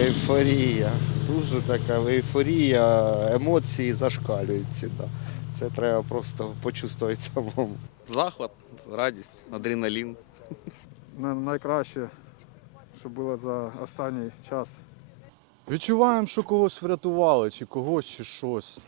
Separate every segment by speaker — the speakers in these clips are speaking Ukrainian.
Speaker 1: Ейфорія. Дуже така ейфорія, емоції зашкалюються. Да. Це треба просто почувствувати самому.
Speaker 2: Захват, радість, адреналін.
Speaker 3: найкраще, що було за останній час.
Speaker 4: Відчуваємо, що когось врятували, чи когось, чи щось.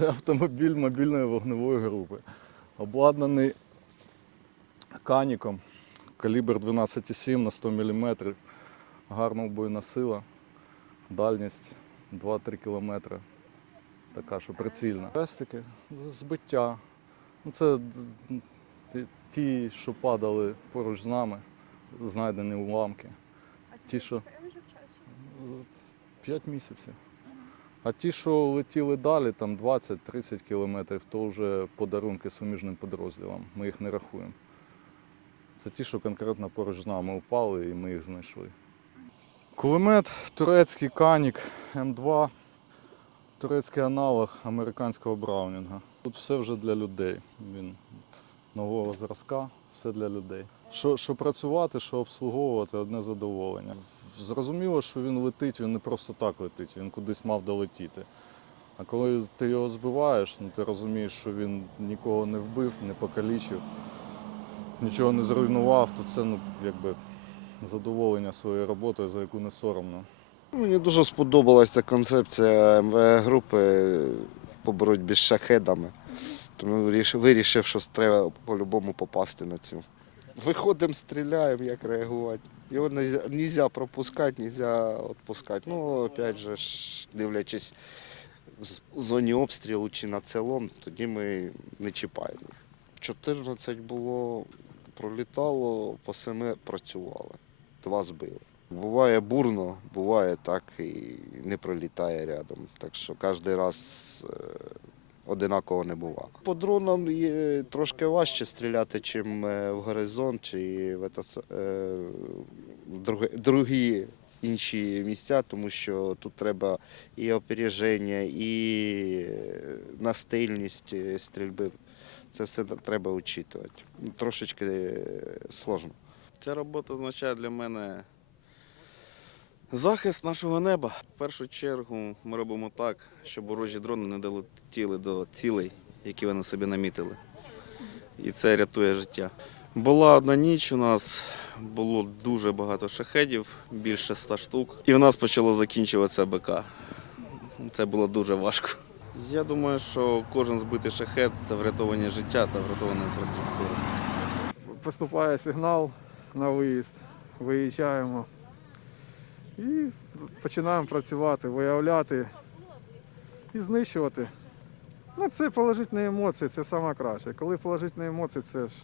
Speaker 4: Це автомобіль мобільної вогневої групи, обладнаний каніком, калібр 12,7 на 100 мм, гарна вбойна сила, дальність 2-3 км. Така, що прицільна. Пестики, збиття. Ну, це ті, що падали поруч з нами, знайдені уламки.
Speaker 5: А це
Speaker 4: Ті, що-
Speaker 5: проміжок часу?
Speaker 4: 5 місяців. А ті, що летіли далі, там 20-30 кілометрів, то вже подарунки суміжним підрозділам. Ми їх не рахуємо. Це ті, що конкретно поруч з нами упали і ми їх знайшли. Кулемет турецький канік М2, турецький аналог американського Браунінга. Тут все вже для людей. Він нового зразка, все для людей. Що, що працювати, що обслуговувати одне задоволення. Зрозуміло, що він летить, він не просто так летить, він кудись мав долетіти. А коли ти його збиваєш, ну, ти розумієш, що він нікого не вбив, не покалічив, нічого не зруйнував, то це ну, якби задоволення своєю роботою, за яку не соромно.
Speaker 1: Мені дуже сподобалася концепція МВ групи по боротьбі з шахедами. Тому вирішив, що треба по-любому попасти на цю. Виходимо, стріляємо, як реагувати. Його не можна пропускати, не можна відпускати. Ну, опять же, дивлячись в зоні обстрілу чи над селом, тоді ми не чіпаємо їх. 14 було, пролітало, по семи працювали. Два збили. Буває бурно, буває так і не пролітає рядом. Так що кожен раз е, одинаково не буває. По дронам є трошки важче стріляти, чим е, в горизонт чи в, ето- е, другі інші місця, тому що тут треба і опереження, і е, настильність е, стрільби. Це все треба учитувати. Трошечки е, сложно.
Speaker 2: Ця робота означає для мене захист нашого неба. В першу чергу ми робимо так, щоб ворожі дрони не долетіли до цілей, які вони собі намітили. І це рятує життя. Була одна ніч у нас, було дуже багато шахедів, більше ста штук. І в нас почало закінчуватися БК. Це було дуже важко. Я думаю, що кожен збитий шахет це врятовані життя та врятована інфраструктура.
Speaker 3: Поступає сигнал на виїзд, виїжджаємо і починаємо працювати, виявляти і знищувати. Ну, це положительні емоції, це саме краще. Коли положительні емоції, це ж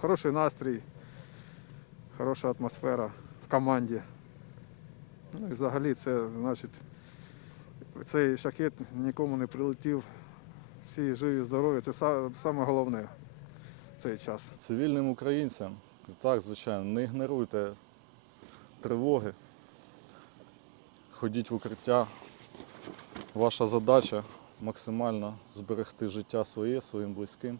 Speaker 3: хороший настрій, хороша атмосфера в команді. Ну і взагалі це значить, цей шахет нікому не прилетів, всі живі, здорові. Це са- саме головне в цей час.
Speaker 4: Цивільним українцям, так, звичайно, не ігноруйте тривоги, ходіть в укриття. Ваша задача максимально зберегти життя своє, своїм близьким.